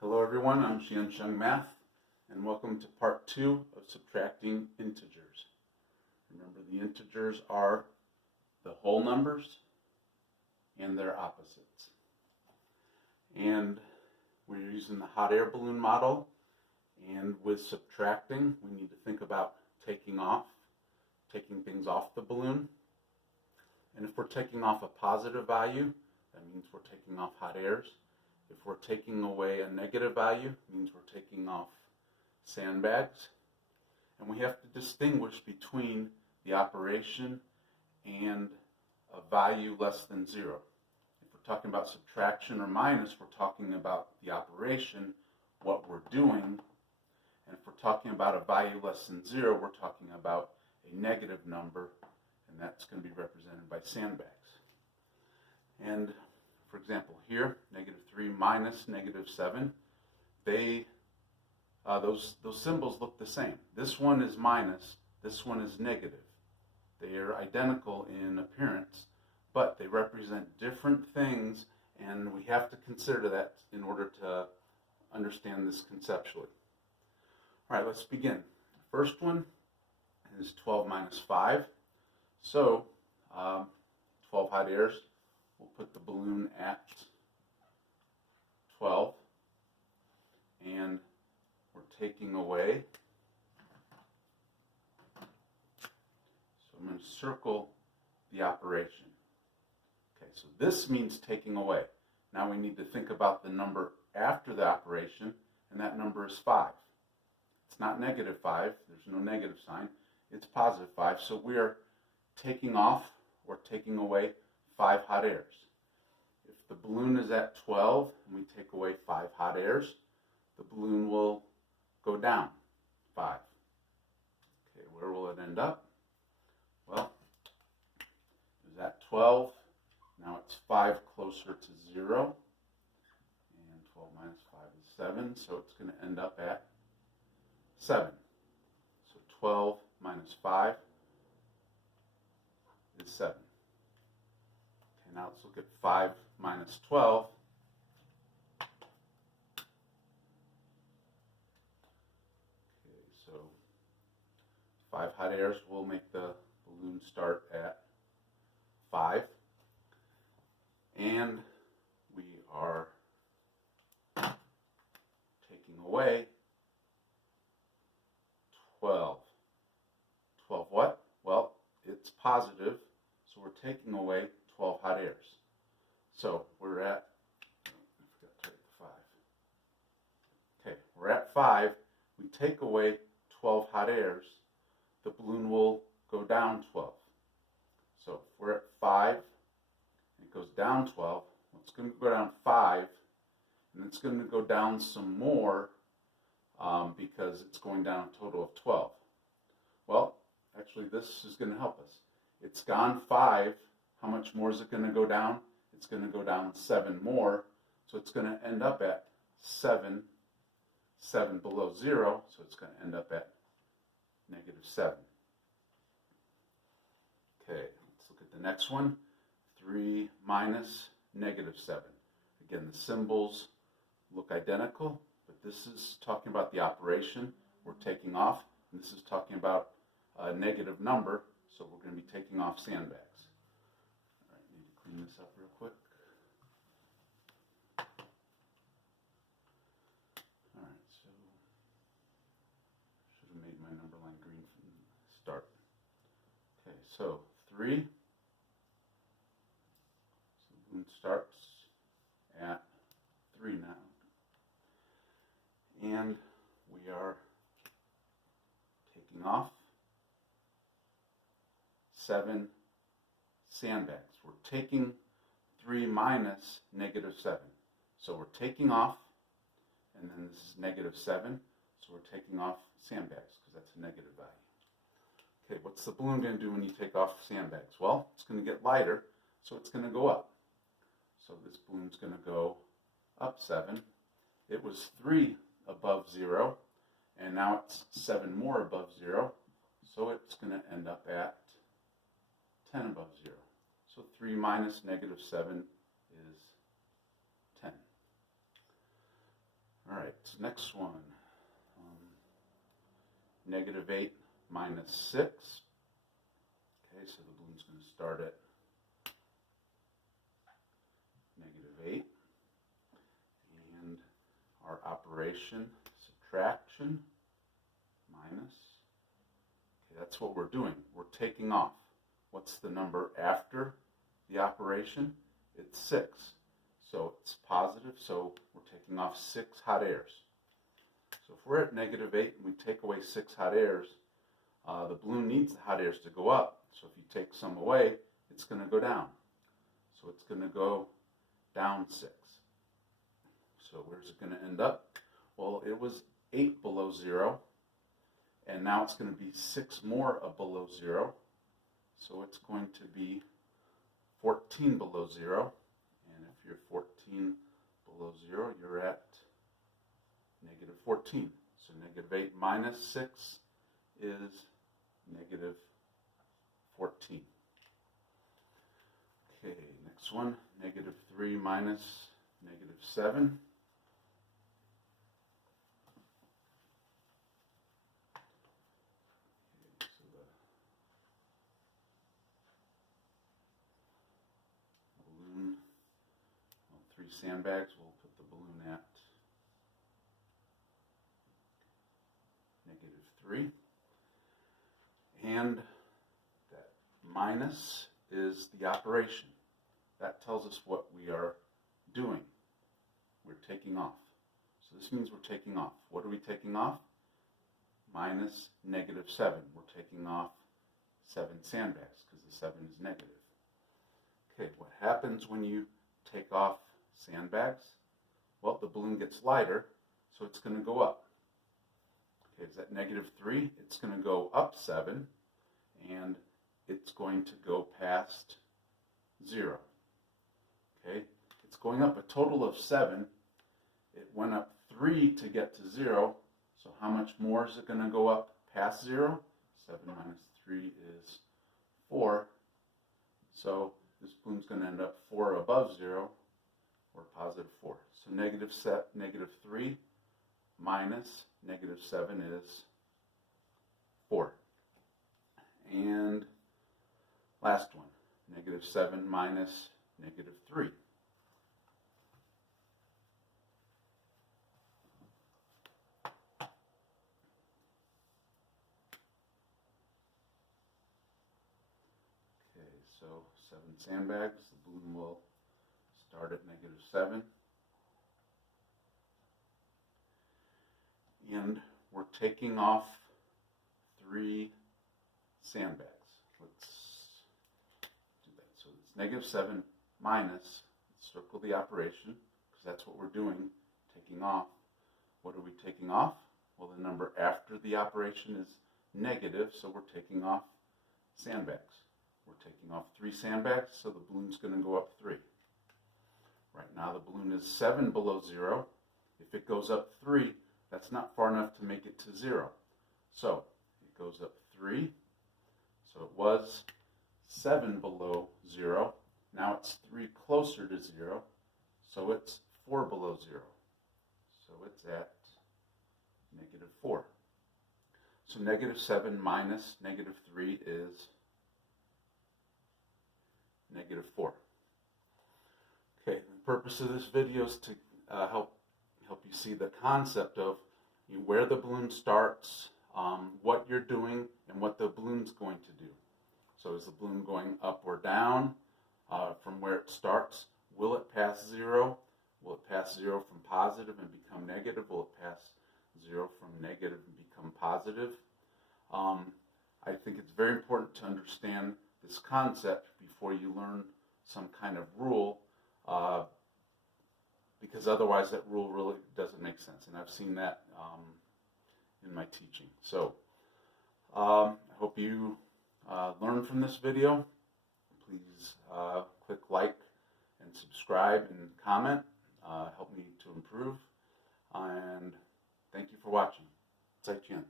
Hello everyone, I'm Xiansheng Math, and welcome to part 2 of subtracting integers. Remember, the integers are the whole numbers and their opposites. And we're using the hot air balloon model, and with subtracting, we need to think about taking things off the balloon. And if we're taking off a positive value, that means we're taking off hot airs. If we're taking away a negative value, it means we're taking off sandbags. And we have to distinguish between the operation and a value less than 0. If we're talking about subtraction or minus, we're talking about the operation, what we're doing. And if we're talking about a value less than 0, we're talking about a negative number, and that's going to be represented by sandbags. And for example, here, -3 minus -7, those symbols look the same. This one is minus, this one is negative. They are identical in appearance, but they represent different things, and we have to consider that in order to understand this conceptually. All right, let's begin. The first one is 12 minus 5. So 12 hot airs. We'll put the balloon at 12, and we're taking away. So I'm going to circle the operation. Okay, so this means taking away. Now we need to think about the number after the operation, and that number is 5. It's not -5, there's no negative sign, it's +5, so we're taking off or taking away 5 hot airs. If the balloon is at 12 and we take away 5 hot airs, the balloon will go down 5. Okay, where will it end up? Well, it was at 12. Now it's 5 closer to 0. And 12 minus 5 is 7, so it's going to end up at 7. So 12 minus 5 is 7. Now let's look at 5 minus 12. Okay, so 5 hot airs will make the balloon start at 5. And we are taking away 12. 12 what? Well, it's positive, so we're taking away 12 hot airs. So we're at, I forgot to write the 5. Okay, we're at 5. We take away 12 hot airs, the balloon will go down 12. So if we're at 5, and it goes down 12, well, it's going to go down 5, and it's going to go down some more because it's going down a total of 12. Well, actually this is going to help us. It's gone 5. How much more is it going to go down? It's going to go down 7 more. So it's going to end up at 7 below 0. So it's going to end up at -7. Okay, let's look at the next one. 3 minus -7. Again, the symbols look identical, but this is talking about the operation we're taking off. And this is talking about a negative number, so we're going to be taking off sandbags. Clean this up real quick. Alright, so should have made my number line green from the start. Okay, so 3. So the balloon starts at 3 now. And we are taking off 7 sandbags. We're taking 3 minus -7. So we're taking off, and then this is -7, so we're taking off sandbags because that's a negative value. Okay, what's the balloon going to do when you take off sandbags? Well, it's going to get lighter, so it's going to go up. So this balloon's going to go up 7. It was 3 above 0, and now it's 7 more above 0, so it's going to end up at 10 above 0. So 3 minus -7 is 10. All right, next one. -8 minus 6. Okay, so the balloon's going to start at -8. And our operation, subtraction, minus. Okay, that's what we're doing. We're taking off. What's the number after the operation? It's 6. So it's positive, so we're taking off 6 hot airs. So if we're at -8 and we take away 6 hot airs, the balloon needs the hot airs to go up. So if you take some away, it's going to go down. So it's going to go down 6. So where's it going to end up? Well, it was 8 below 0, and now it's going to be 6 more below 0. So it's going to be 14 below 0. And if you're 14 below 0, you're at -14. So -8 minus 6 is -14. Okay, next one, -3 minus -7. Okay, so the balloon, well, 3 sandbags, we'll put the balloon at -3. And that minus is the operation. That tells us what we are doing. We're taking off. So this means we're taking off. What are we taking off? Minus -7. We're taking off 7 sandbags because the 7 is negative. Okay, what happens when you take off sandbags? Well, the balloon gets lighter, so it's going to go up. Okay, is that -3? It's going to go up 7, and it's going to go past 0. Okay, it's going up a total of 7. It went up 3 to get to 0, so how much more is it going to go up past 0? 7 minus 3 is 4, so this balloon's going to end up 4 above 0, or positive 4. So -3 minus -7 is 4. And last one, -7 minus -3. Okay, so 7 sandbags, the balloon will start at -7. And we're taking off 3 sandbags. Let's do that. So it's -7 minus, circle the operation, because that's what we're doing, taking off. What are we taking off? Well, the number after the operation is negative, so we're taking off sandbags. We're taking off 3 sandbags, so the balloon's going to go up 3. Right now the balloon is 7 below 0. If it goes up 3, that's not far enough to make it to 0. So it goes up 3. So it was 7 below 0. Now it's 3 closer to 0. So it's 4 below 0. So it's at -4. So -7 minus -3 is -4. Okay, the purpose of this video is to help you see the concept of where the balloon starts, what you're doing, and what the balloon's going to do. So is the balloon going up or down from where it starts? Will it pass 0? Will it pass 0 from positive and become negative? Will it pass 0 from negative and become positive? I think it's very important to understand this concept before you learn some kind of rule, because otherwise that rule really doesn't make sense. And I've seen that in my teaching. So I hope you learn from this video. Please click like and subscribe and comment. Help me to improve. And thank you for watching. Xiansheng.